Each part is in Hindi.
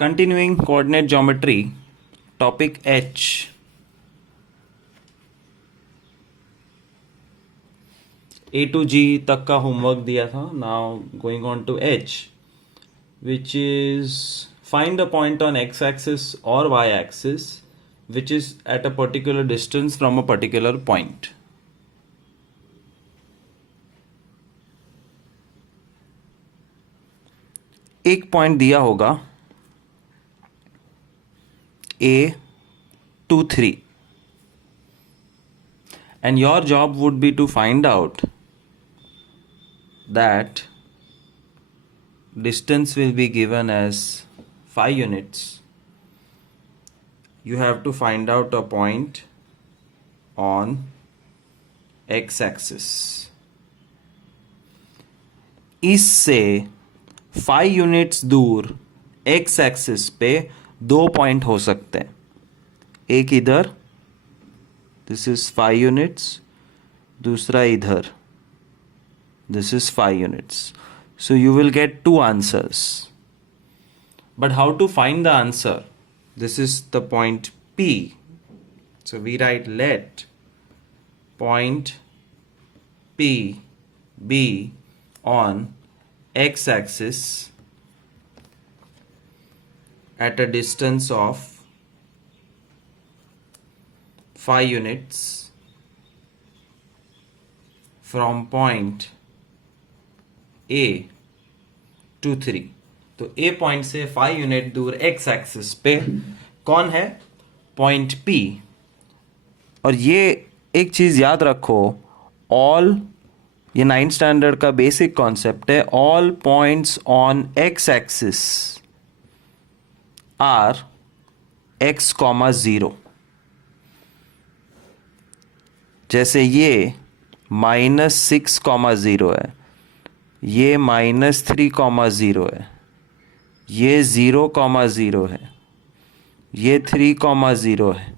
Continuing coordinate geometry, topic H. A to G तक का होमवर्क दिया था. Now going on to H, which is find a point on x-axis or y-axis which is at a particular distance from a particular point. एक पॉइंट दिया होगा A23, and your job would be to find out that distance will be given as 5 units. You have to find out a point on x-axis. इससे 5 यूनिट्स दूर x एक्सिस पे 2 पॉइंट हो सकते हैं. एक इधर, दिस इज 5 यूनिट्स, दूसरा इधर, this is 5 units. So you will get 2 answers. But how to find the answer? This is the point P. So we write let point P be on x-axis at a distance of 5 units from point A to 3. तो A पॉइंट से 5 यूनिट दूर x एक्सिस पे कौन है? Point P. और ये एक चीज़ याद रखो, ऑल, ये 9th स्टैंडर्ड का बेसिक कॉन्सेप्ट है. All points on x axis are x, 0. जैसे ये -6, 0 है, ये -3, 0 है, ये 0, 0 है, ये 3, 0 है.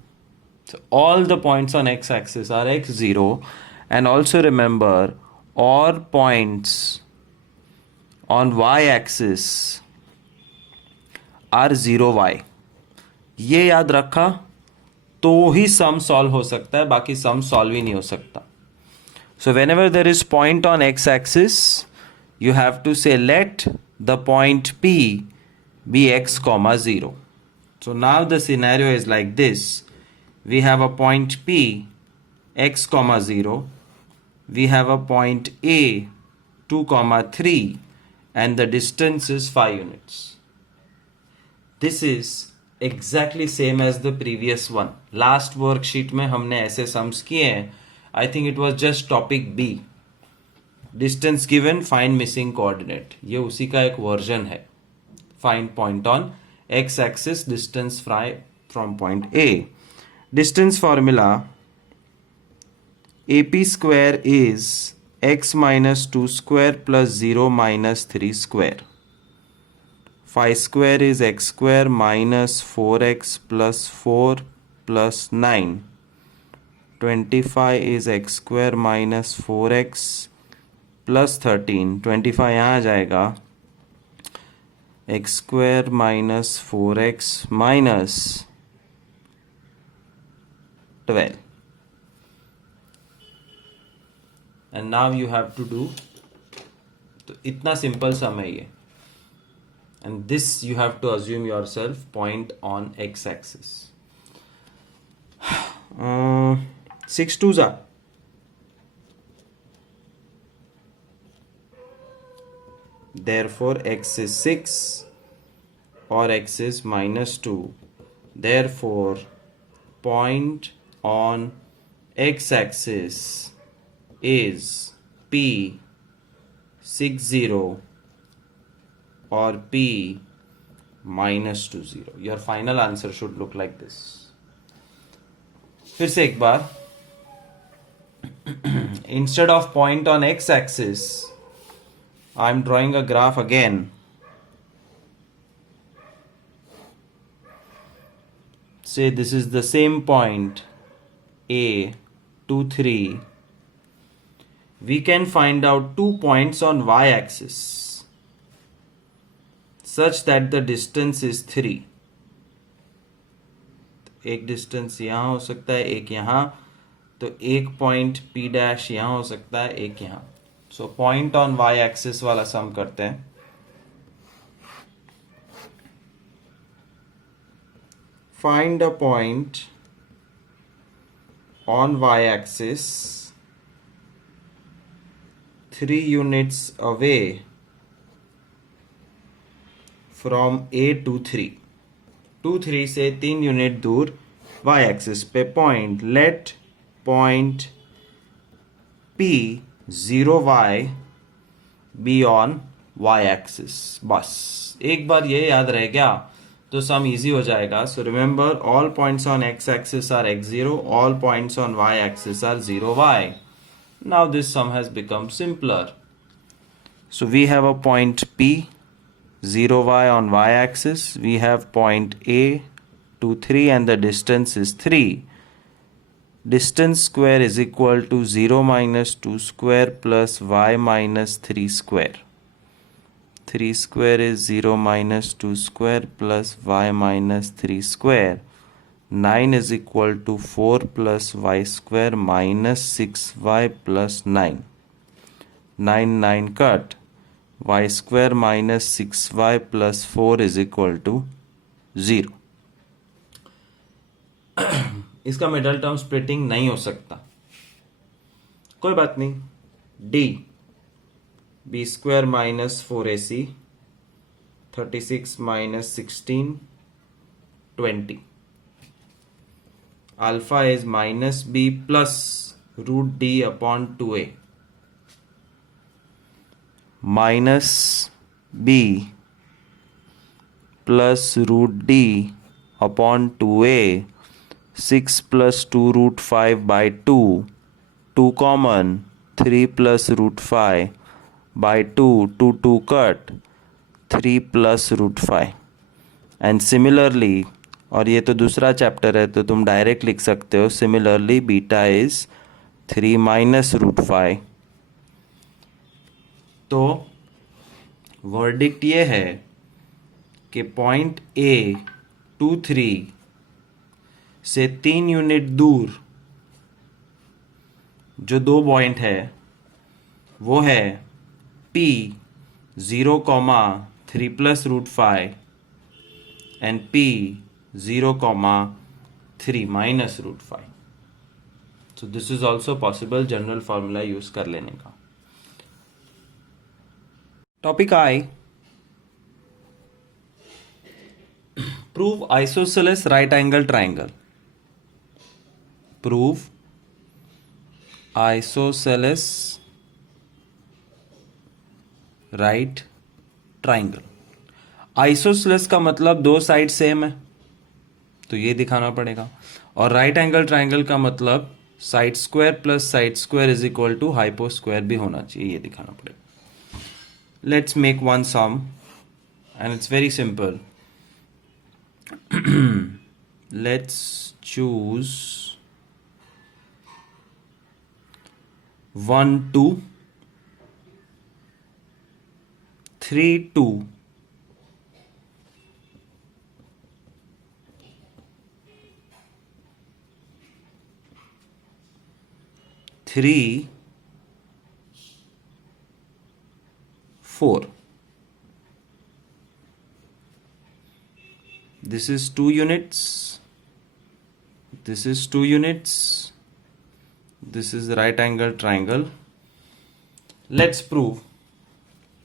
So all the points on x-axis are x0, and also remember all points on y-axis are 0y. ये याद रखा तो ही सम सॉल्व हो सकता है, बाकी सम सॉल्व ही नहीं हो सकता. So whenever there is point on x-axis, you have to say let the point P be x, 0. So now the scenario is like this. We have a point P, x, 0. We have a point A, 2, 3, and the distance is 5 units. This is exactly same as the previous one. Last worksheet में हमने ऐसे sums किए हैं. I think it was just topic B. Distance given, find missing coordinate. ये उसी का एक version है. Find point on x-axis, distance from point A. Distance formula, AP square is x minus 2 square plus 0 minus 3 square. 5 square is x square minus 4x plus 4 plus 9. 25 is x square minus 4x plus 13. 25 यहाँ आ जाएगा, x square minus 4x minus 12. And now you have to do, तो इतना सिंपल सम है ये. And this you have to assume yourself point on x axis. 6 2s are. Therefore x is 6 or x is -2. Therefore point on x-axis is P 60 or P -20. Your final answer should look like this. फिर से एक बार, instead of point on x-axis, I'm drawing a graph again. Say this is the same point A 2 3. We can find out 2 points on y-axis. such that the distance is 3. एक डिस्टेंस यहाँ हो सकता है, एक यहाँ, तो एक पॉइंट P डैश यहाँ हो सकता है, एक यहाँ. So point on y axis वाला सम करते हैं. Find a point on y axis 3 units away from A to 3. 2 3 से 3 यूनिट दूर y एक्सिस पे point. Let point P 0y be on y axis. बस एक बार ये याद रह गया तो सम इजी हो जाएगा. So remember, all points on x axis are x0, all points on y axis are 0y. Now this sum has become simpler. So we have a point P 0y on y axis. We have point A 2 3 and the distance is 3. Distance square is equal to 0 minus 2 square plus y minus 3 square. 3 square is 0 minus 2 square plus y minus 3 square. 9 is equal to 4 plus y square minus 6y plus 9. 9 9 cut. Y square minus 6y plus 4 is equal to 0. इसका मिडल टर्म स्प्लिटिंग नहीं हो सकता, कोई बात नहीं. D b square minus 4ac 36 minus 16 20. Alpha is minus b plus root d upon 2a. Minus b plus root d upon 2a. 6 plus 2 root 5 by 2. 2 common. 3 plus root 5 by 2. 2 2 cut. 3 plus root 5. And similarly, और ये तो दूसरा चैप्टर है तो तुम डायरेक्ट लिख सकते हो. Similarly beta is 3 minus root 5. तो वर्डिक्ट ये है कि पॉइंट A 2 3 से 3 यूनिट दूर जो दो पॉइंट है वो है P 0, 3 plus root 5 and P 0, 3 minus root 5. So this is also possible general formula use कर लेने का. Topic I. Prove isosceles right angle triangle. Prove isosceles right triangle. Isosceles का मतलब दो साइड सेम है तो ये दिखाना पड़ेगा, और राइट एंगल ट्राइंगल का मतलब side square plus side square is equal to hypo square भी होना चाहिए, ये दिखाना पड़ेगा. Let's make one sum and it's very simple. Let's choose 1 2 3 2 3 4. This is 2 units. This is 2 units. This is right angle triangle. Let's prove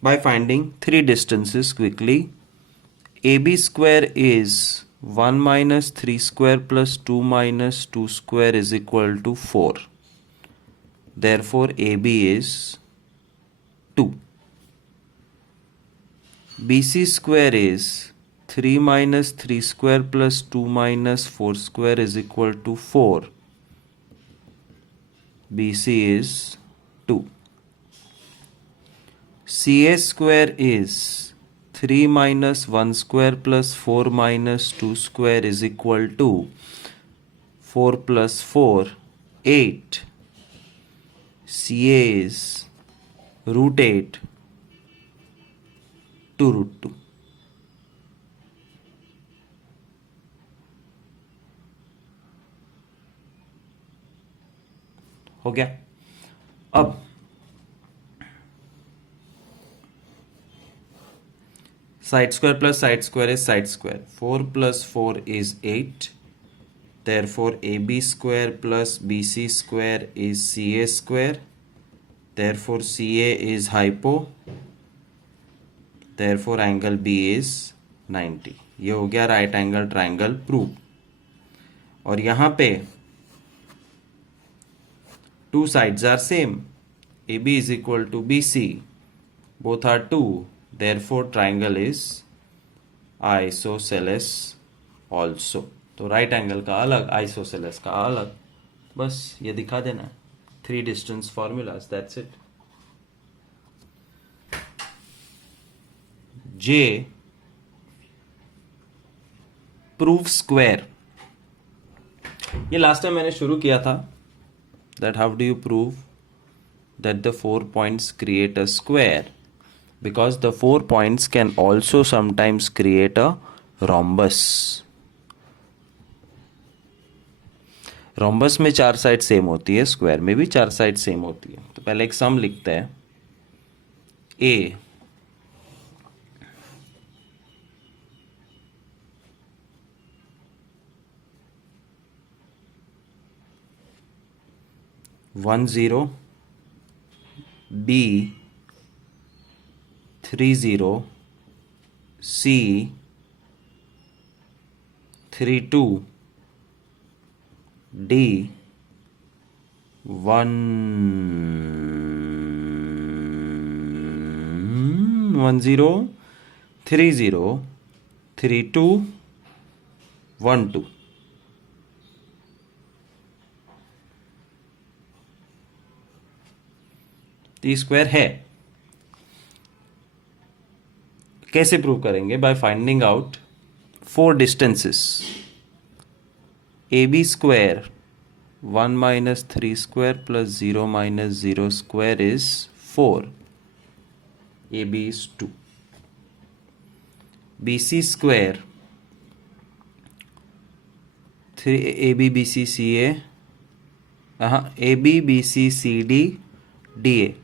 by finding three distances quickly. AB square is 1 minus 3 square plus 2 minus 2 square is equal to 4. Therefore AB is 2. BC square is 3 minus 3 square plus 2 minus 4 square is equal to 4. BC is 2. CA square is 3 minus 1 square plus 4 minus 2 square is equal to 4 plus 4, 8. CA is root 8 to root 2. हो गया. अब side square plus side square is side square. 4 plus 4 is 8. Therefore, AB square plus BC square is CA square. Therefore, CA is hypo. Therefore, angle B is 90. ये हो गया राइट एंगल ट्राइंगल प्रूव. और यहाँ पे two sides are same. AB is equal to BC. Both are 2. Therefore, triangle is isosceles also. तो राइट एंगल का अलग, आइसोसेलेस का अलग. बस ये दिखा देना है. 3 distance formulas, that's it. J prove square. ये लास्ट टाइम मैंने शुरू किया था. That how do you prove that the 4 points create a square? Because the 4 points can also sometimes create a rhombus. rhombus में 4 साइड सेम होती है, स्क्वायर में भी 4 साइड सेम होती है. तो पहले एक सम लिखते हैं. A 10, B 30, C 32, D 10, 30, 32, 12. T square है. कैसे प्रूव करेंगे? By finding out 4 distances. A B square 1 minus 3 square plus 0 minus 0 square is 4. AB is 2. BC square 3 AB BC CA AB BC CD DA,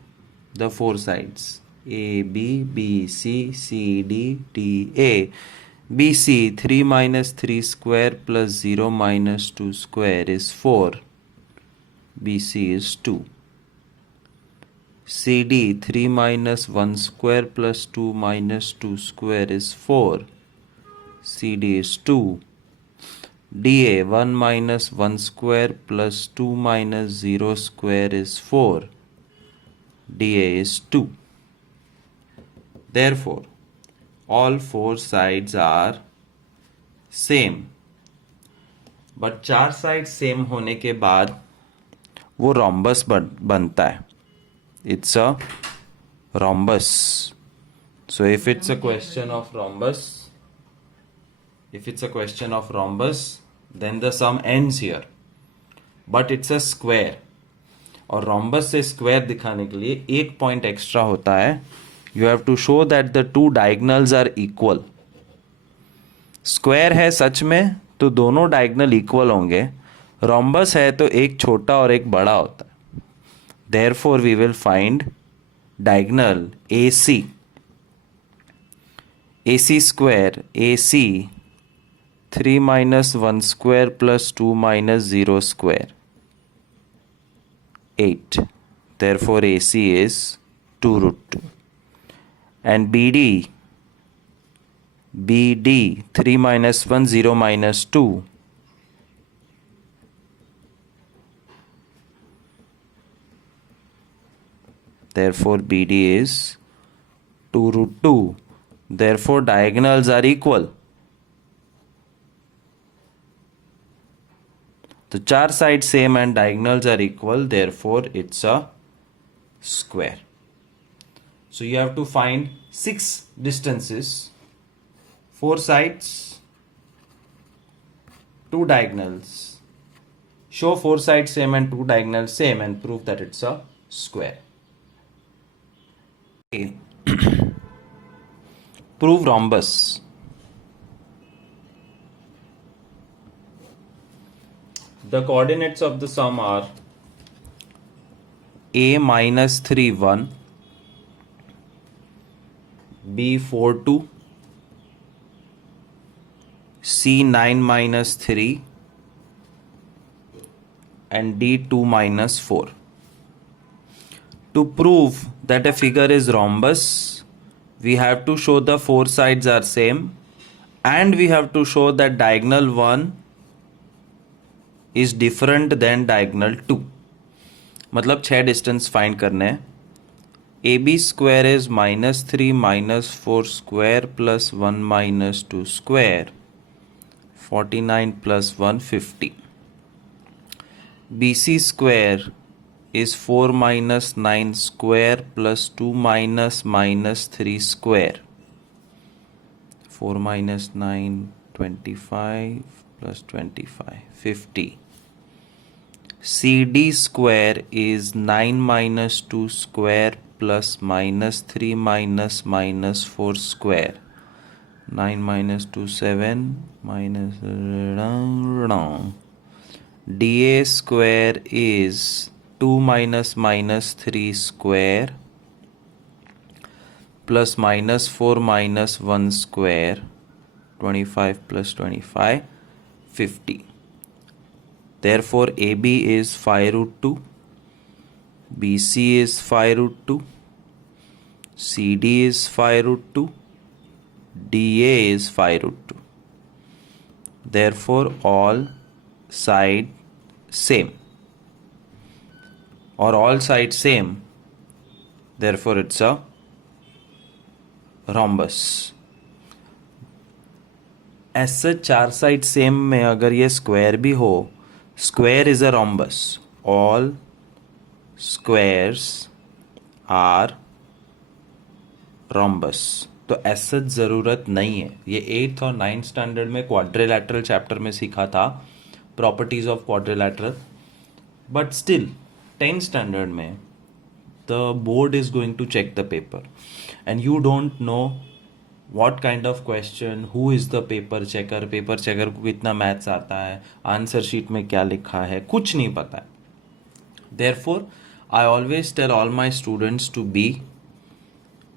the 4 sides. AB BC CD DA. BC 3 minus 3 square plus 0 minus 2 square is 4. BC is 2. CD 3 minus 1 square plus 2 minus 2 square is 4. CD is 2. DA 1 minus 1 square plus 2 minus 0 square is 4. DA is 2. Therefore, all 4 sides are same. But 4 sides same होने के बाद वो rhombus बनता है. It's a rhombus. So if it's a question of rhombus, then the sum ends here. But it's a square. और rhombus से square दिखाने के लिए एक point extra होता है. You have to show that the 2 diagonals are equal. Square है सच में तो दोनों diagonal equal होंगे. Rhombus है तो एक छोटा और एक बड़ा होता है. Therefore, we will find diagonal AC. AC square AC 3 minus 1 square plus 2 minus 0 square 8. Therefore, AC is 2 root 2. And BD 3 minus 1 0 minus 2. Therefore, BD is 2 root 2. Therefore, diagonals are equal. तो 4 sides same and diagonals are equal. Therefore, it's a square. So you have to find 6 distances, 4 sides, 2 diagonals. Show 4 sides same and 2 diagonals same and prove that it's a square. Okay. Prove rhombus. The coordinates of the sum are A -3 1, B 4 2, C 9 -3, and D 2 -4. To prove that a figure is rhombus, we have to show the four sides are same, and we have to show that diagonal 1 is different than diagonal 2. मतलब 6 डिस्टेंस फाइंड करने हैं. AB square is -3 -4 square plus 1 -2 square, 49 plus 1 50. BC square is 4 -9 square plus 2 -3 square, 4 -9 25 plus 25 50. CD square is 9 -2 square plus -3 -4 square, 9 -2 7 minus. DA square is 2 -3 square plus -4 -1 square, 25 plus 25 50. Therefore AB is 5√2, BC is 5√2, CD is 5√2, DA is 5√2. Therefore all side same, or all sides same, therefore it's a rhombus. ऐसे चार साइड सेम में अगर ये स्क्वायर भी हो, square is a rhombus. All squares are rhombus. तो ऐसा ज़रूरत नहीं है. ये 8th और 9th स्टैंडर्ड में क्वाड्रिलैटरल चैप्टर में सीखा था, properties of quadrilateral. But still 10th standard में the board is going to check the paper and you don't know what kind of question, who is the paper checker, paper checker को कितना मैथ्स आता है, आंसर शीट में क्या लिखा है, कुछ नहीं पता है. Therefore, I always tell all my students to be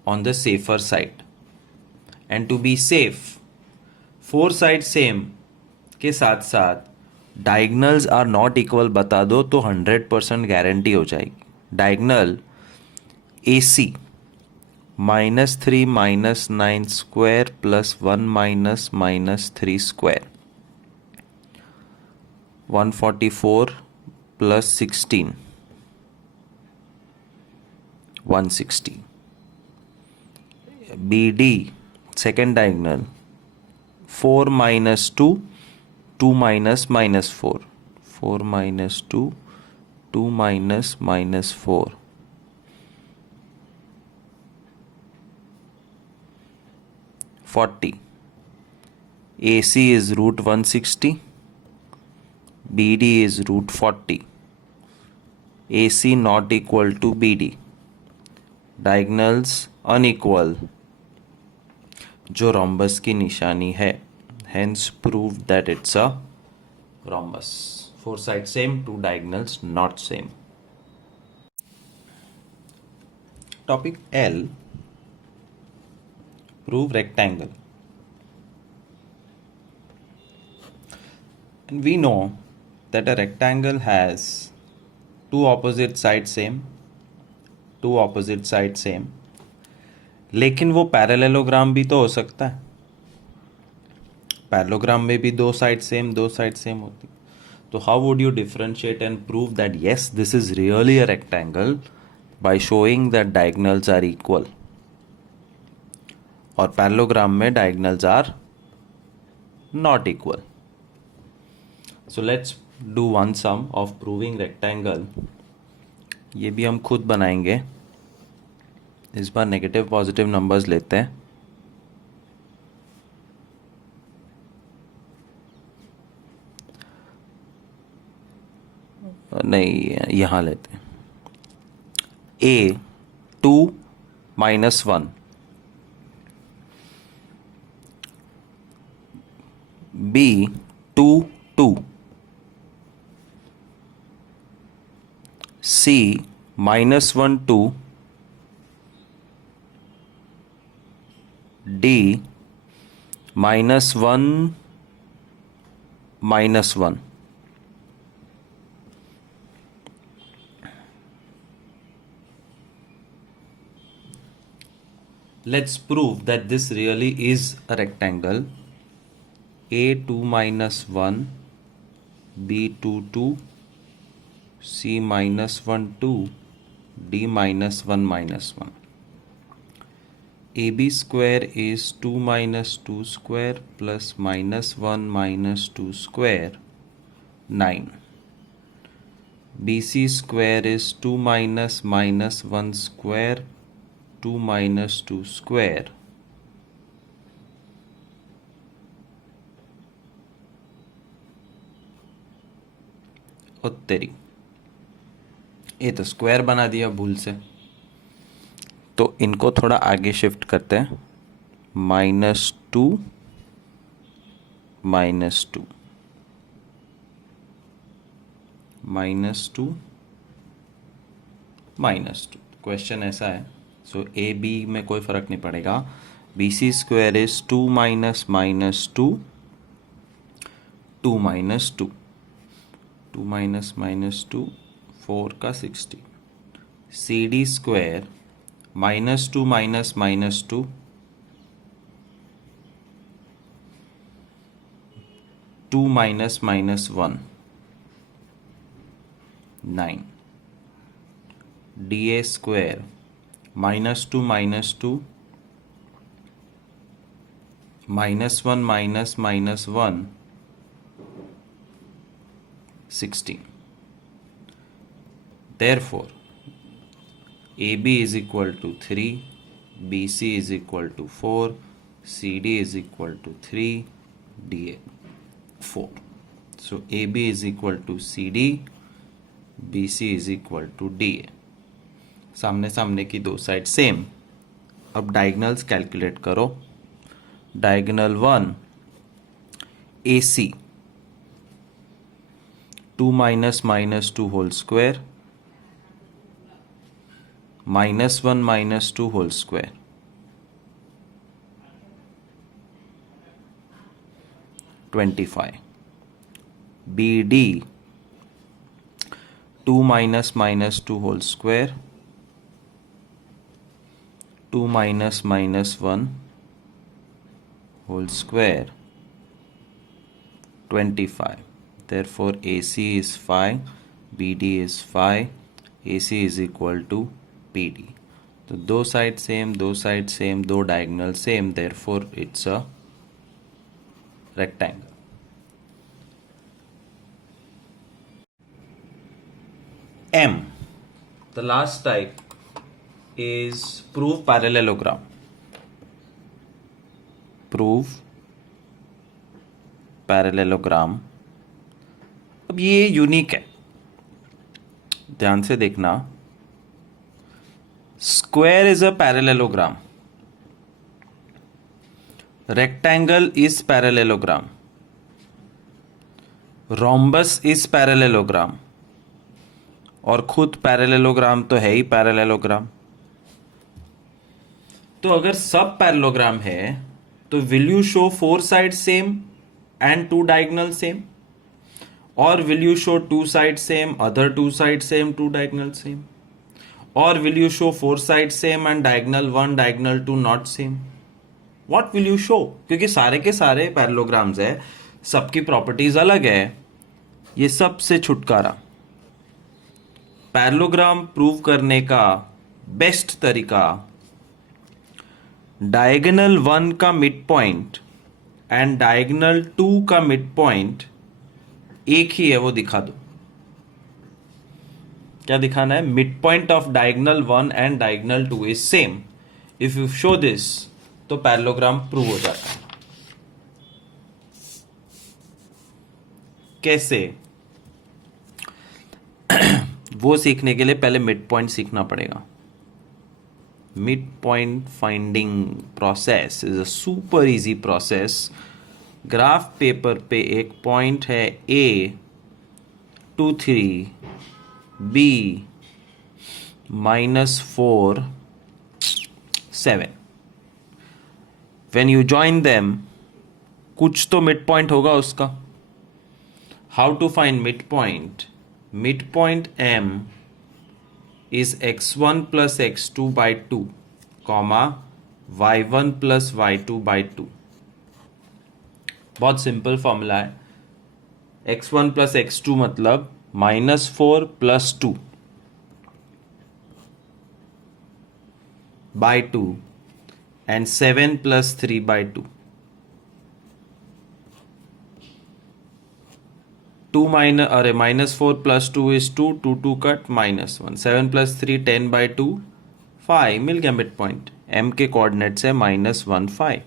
on the safer side. And to be safe, four sides same के साथ साथ diagonals are not equal बता दो तो 100% गारंटी हो जाएगी. Diagonal AC -3 -9 square plus 1 -3 square, 144 plus 16, 160. BD second diagonal 4 -2, 2 -4, 4 -2, 2 -4, 40. AC is √160, BD is √40. AC not equal to BD. Diagonals unequal, जो rhombus की निशानी है. Hence proved that it's a rhombus. Four sides same, two diagonals not same. Topic L. Prove rectangle. And we know that a rectangle has two opposite sides same, two opposite sides same. लेकिन वो पैरेललोग्राम भी तो हो सकता है. पैरेललोग्राम में भी दो साइड सेम होती. तो how would you differentiate and prove that yes, this is really a rectangle? By showing that diagonals are equal. और पैरेललोग्राम में diagonals are not equal. So let's do one sum of proving rectangle. ये भी हम खुद बनाएंगे. इस बार नेगेटिव पॉजिटिव नंबर्स लेते हैं. नहीं, यहाँ लेते हैं. A 2 -1, B 2 2, C -1 2 D -1 -1. Let's prove that this really is a rectangle. A2 -1 B2 2 C -1 2 D -1 -1. AB square is 2 minus 2 square plus -1 minus 2 square 9. BC square is 2 minus -1 square 2 minus 2 square उत्तरी. ये तो स्क्वायर बना दिया भूल से, तो इनको थोड़ा आगे शिफ्ट करते हैं. -2 -2 -2 -2. क्वेश्चन ऐसा है, सो ए बी में कोई फ़र्क नहीं पड़ेगा. B C square is 2 minus -2 2 minus 2 2 minus -2 4 का 60. C D square -2 minus -2 2 minus -1 9. D A square -2 -2 -1 minus -1 16. Therefore, AB is equal to 3, BC is equal to 4, CD is equal to 3, DA 4. So AB is equal to CD, BC is equal to DA. सामने सामने की दो साइड सेम. अब डायगनल्स कैलकुलेट करो. Diagonal 1 AC 2 minus -2 whole square -1 minus 2 whole square 25. BD 2 minus -2 whole square 2 minus -1 whole square 25. Therefore AC is 5, BD is 5, AC is equal to PD. तो दो साइड सेम, दो साइड सेम, दो diagonal same, therefore it's a rectangle. M. The last type is prove parallelogram. Prove parallelogram. अब ये यूनिक है, ध्यान से देखना. Square is a parallelogram, rectangle is parallelogram, rhombus is parallelogram, और खुद पैरेललोग्राम तो है ही पैरेललोग्राम. तो अगर सब पैरेललोग्राम है तो will you show 4 sides same and 2 diagonal same, or will you show 2 sides same, other 2 sides same, 2 diagonal same, or will you show 4 sides same and diagonal 1 diagonal 2 not same? What will you show? क्योंकि सारे के सारे पैरेललोग्राम्स है, सबकी प्रॉपर्टीज अलग है. ये सब से छुटकारा. पैरेललोग्राम प्रूव करने का बेस्ट तरीका डायगोनल 1 का मिड पॉइंट एंड डायगोनल 2 का मिड पॉइंट एक ही है, वो दिखा दो. क्या दिखाना है? Mid point of diagonal 1 and diagonal 2 is same. If you show this तो पैरेललोग्राम प्रूव हो जाता है. कैसे? वो सीखने के लिए पहले मिड पॉइंट सीखना पड़ेगा. Mid point finding process is a super easy process. Graph paper पे एक पॉइंट है A 2 3, B -4, 7. When you join them, कुछ तो मिड पॉइंट होगा उसका. How to find midpoint? Midpoint M is x1 plus x2 by 2, comma y1 plus y2 by 2. बहुत सिंपल फॉर्मूला है. x1 प्लस x2 मतलब -4 plus 2 by 2 and 7 plus 3 by 2. -4 plus 2 is 2, 2 cut -1, 7 plus 3 10 by 2 5. मिल गया मिड पॉइंट. m के कोऑर्डिनेट्स है -1 5.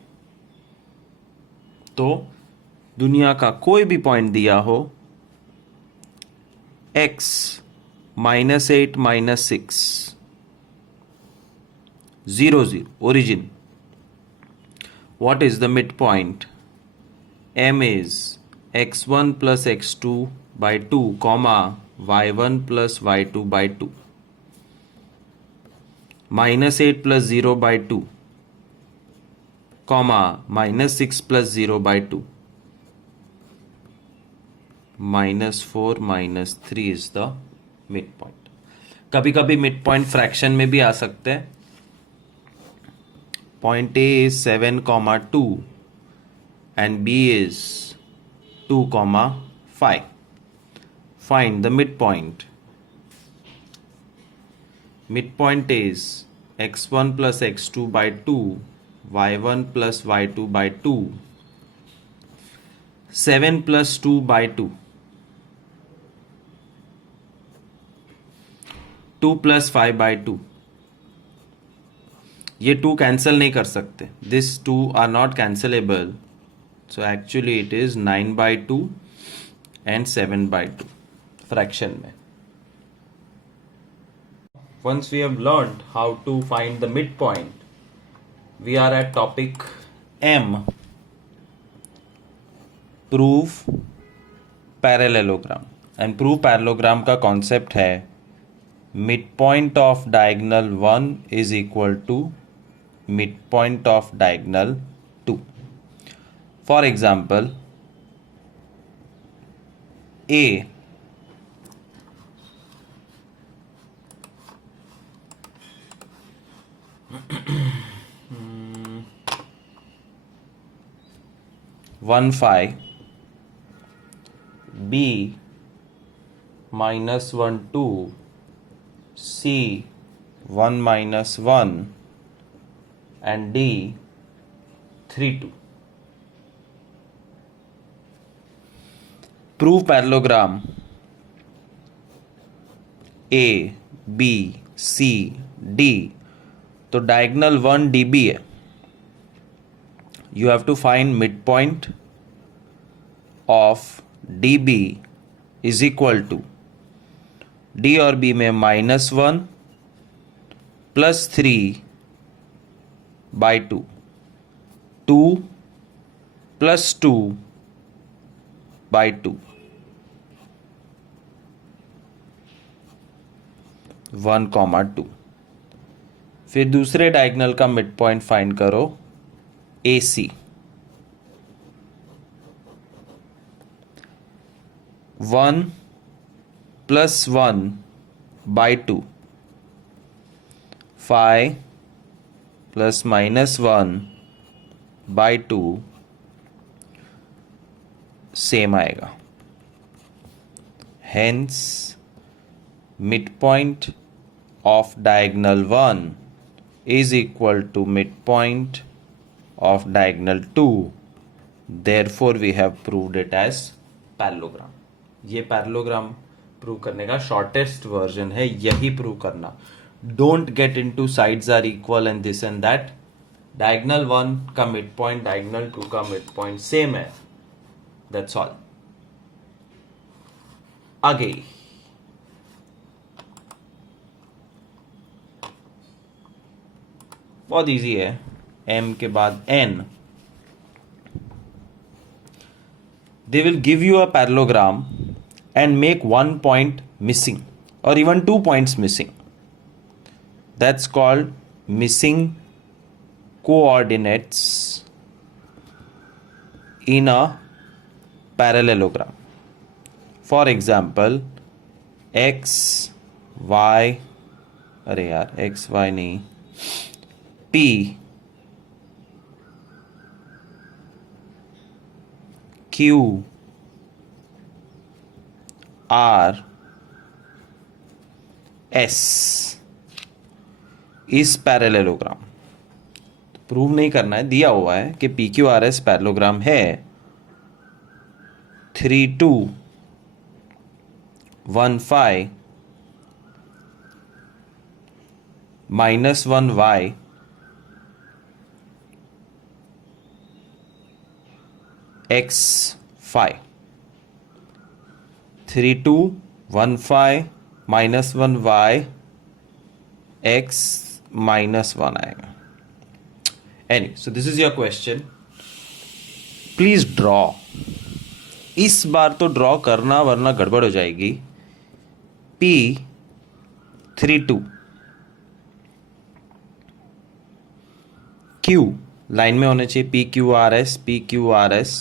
तो दुनिया का कोई भी पॉइंट दिया हो, x -8 -6 0 0 origin, what is the midpoint? M is x1 plus x2 by 2, comma y1 plus y2 by 2, -8 plus 0 by 2, comma -6 plus 0 by 2, -4 -3 is the midpoint. कभी कभी मिड पॉइंट फ्रैक्शन में भी आ सकते हैं. Point A is 7, 2 and B is 2, 5. Find the midpoint. Midpoint is x1 plus x2 by 2, y1 plus y2 by 2, 7 plus 2 by 2, 2 plus 5 by 2. ये 2 कैंसिल नहीं कर सकते. This 2 are not cancellable. So actually it is 9 by 2 and 7 by 2 fraction में. Once we have learned how to find the midpoint, we are at topic M. Prove parallelogram. And prove parallelogram का concept है midpoint of diagonal 1 is equal to midpoint of diagonal 2. For example, A 1 5, B -1 2, C 1 -1 and D 3 2. Prove parallelogram A, B, C, D. तो डायगोनल 1 DB है. You have to find midpoint of DB is equal to D और B में -1 plus 3 by 2, 2 plus 2 by 2, 1, 2. फिर दूसरे डायगोनल का मिड पॉइंट फाइंड करो AC. 1 plus 1 by 2, 5 plus -1 by 2 same आएगा. Hence midpoint of diagonal 1 is equal to midpoint of diagonal 2. Therefore we have proved it as parallelogram. ये पैरेललोग्राम प्रूव करने का शॉर्टेस्ट वर्जन है. यही प्रूव करना. Don't get into sides are equal and this and that. Diagonal 1 का मिड पॉइंट डायगोनल 2 का मिड पॉइंट सेम है. That's all. आगे बहुत इजी है. M के बाद N. They will give you a parallelogram and make 1 point missing or even 2 points missing. That's called missing coordinates in a parallelogram. For example, x y, अरे यार x y नहीं, p q r s इस पैरेललोग्राम। प्रूव नहीं करना है, दिया हुआ है कि P Q R S parallelogram है 3 2 1 5 -1 y x 5 3 2 1 5 -1 y x -1 आएगा। Any so this is your question, please draw. इस बार तो ड्रॉ करना वरना गड़बड़ हो जाएगी। P 3 2 Q लाइन में होने चाहिए, P Q R S P Q R S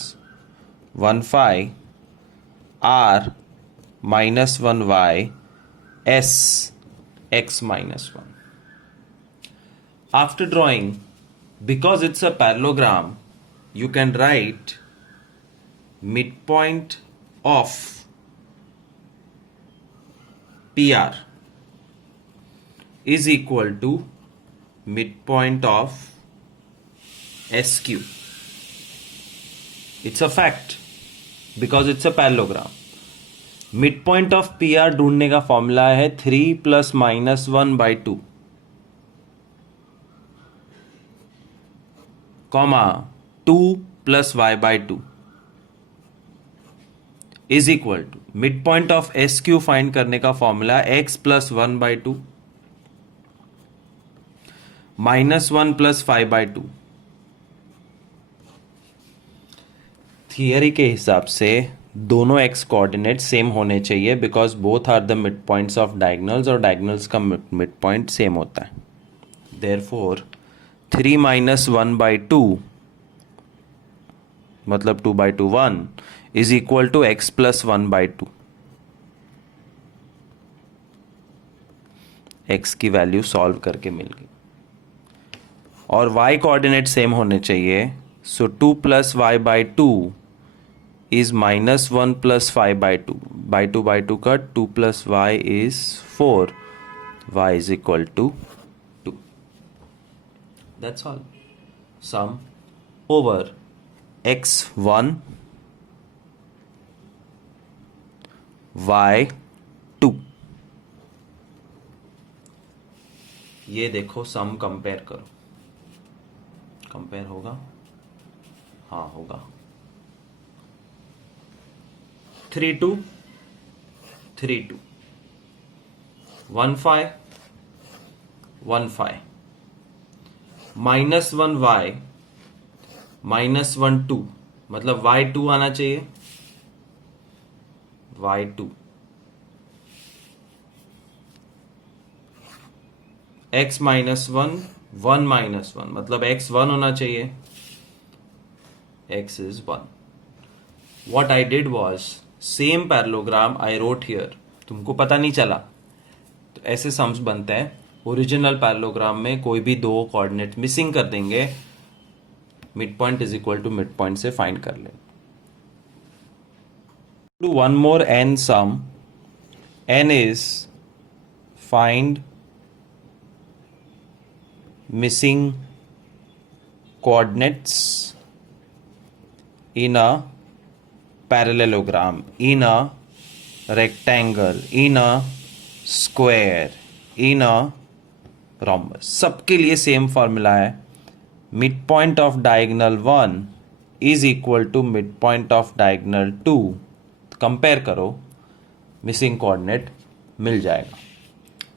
1 5 R -1 Y S x -1. After drawing, because it's a parallelogram, you can write midpoint of PR is equal to midpoint of SQ. It's a fact because it's a parallelogram. midpoint of PR ढूंढने का फॉर्मूला है 3 + -1/2 comma 2 + y/2 is equal to mid point of S Q find करने का फॉर्मूला x + 1/2 -1 + 5/2। थियरी के हिसाब से दोनों x कोऑर्डिनेट सेम होने चाहिए because both are the mid points of diagonals और डायगोनल्स का मिड पॉइंट सेम होता है। देयरफॉर 3 - 1/2 मतलब 2/2 1 is equal to x + 1/2। x की वैल्यू सॉल्व करके मिल गई और y कोऑर्डिनेट सेम होने चाहिए, सो 2 + y/2 is -1 + 5/2 by 2/2 cut 2 + y is 4, y is equal to 2. That's all. Sum over x1 y2। ये देखो सम कंपेयर करो, कंपेयर होगा, हाँ होगा। 3 2 3 2 1 5 1 5 -1 y -1 2 मतलब y2 आना चाहिए, y2 x -1 1 -1 मतलब x1 होना चाहिए, x is 1। What I did was same parallelogram I wrote here, तुमको पता नहीं चला तो ऐसे सम्स बनते हैं। ओरिजिनल पैरेललोग्राम में कोई भी दो कोऑर्डिनेट मिसिंग कर देंगे, mid point is equal to mid point से फाइंड कर लेंगे। Do one more n sum, n is find missing coordinates in a parallelogram, in a rectangle, in a square, in a rhombus। सबके लिए सेम फॉर्मूला है, mid point of diagonal 1 is equal to mid point of diagonal 2। Compare करो, मिसिंग कोऑर्डिनेट मिल जाएगा।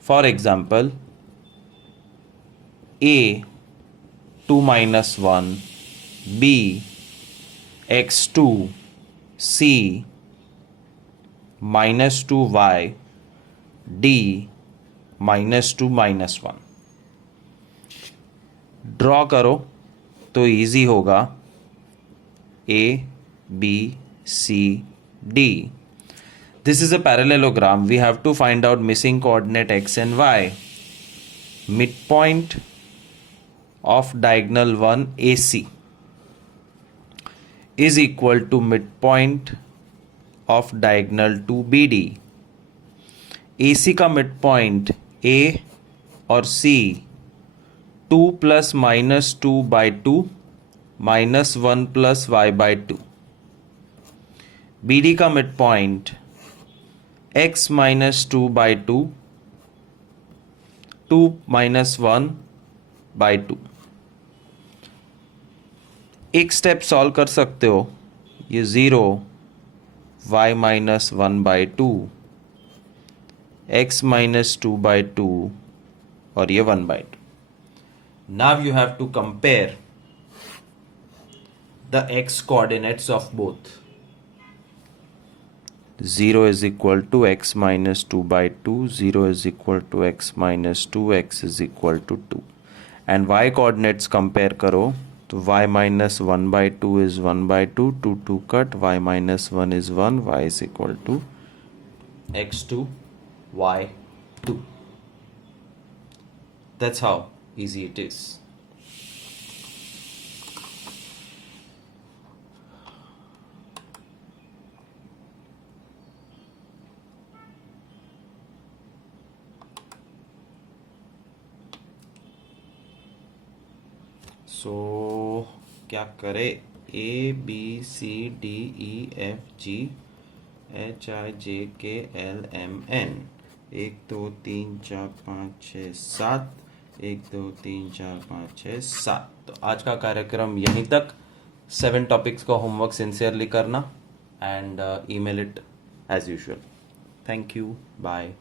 For example a 2 - 1 b x2 C -2y D -2 -1। Draw करो तो इजी होगा, A B C D. This is a parallelogram. We have to find out missing coordinate x and y. Midpoint of diagonal 1 AC is equal to midpoint of diagonal 2 BD. AC का midpoint A और C 2 plus minus 2 by 2 minus 1 plus y by 2. BD का midpoint x minus 2 by 2 2 minus 1 by 2. एक स्टेप सॉल्व कर सकते हो, ये 0 y minus 1 by 2 x minus 2 by 2 और ये 1 by 2. Now you have to compare the x coordinates of both. 0 is equal to x minus 2 by 2, 0 is equal to x minus 2, x is equal to 2. And y coordinates compare करो तो y minus 1 by 2 is 1 by 2, 2 2 cut, y minus 1 is 1, y is equal to x2, y2. That's how easy it is. So क्या करे, A B C D E F G H I J K L M N, 1 2 3 4 5 6 7, 1 2 3 4 5 6 7. तो आज का कार्यक्रम यहीं तक. 7 टॉपिक्स का होमवर्क सिंसियरली करना and email it as usual. Thank you, bye.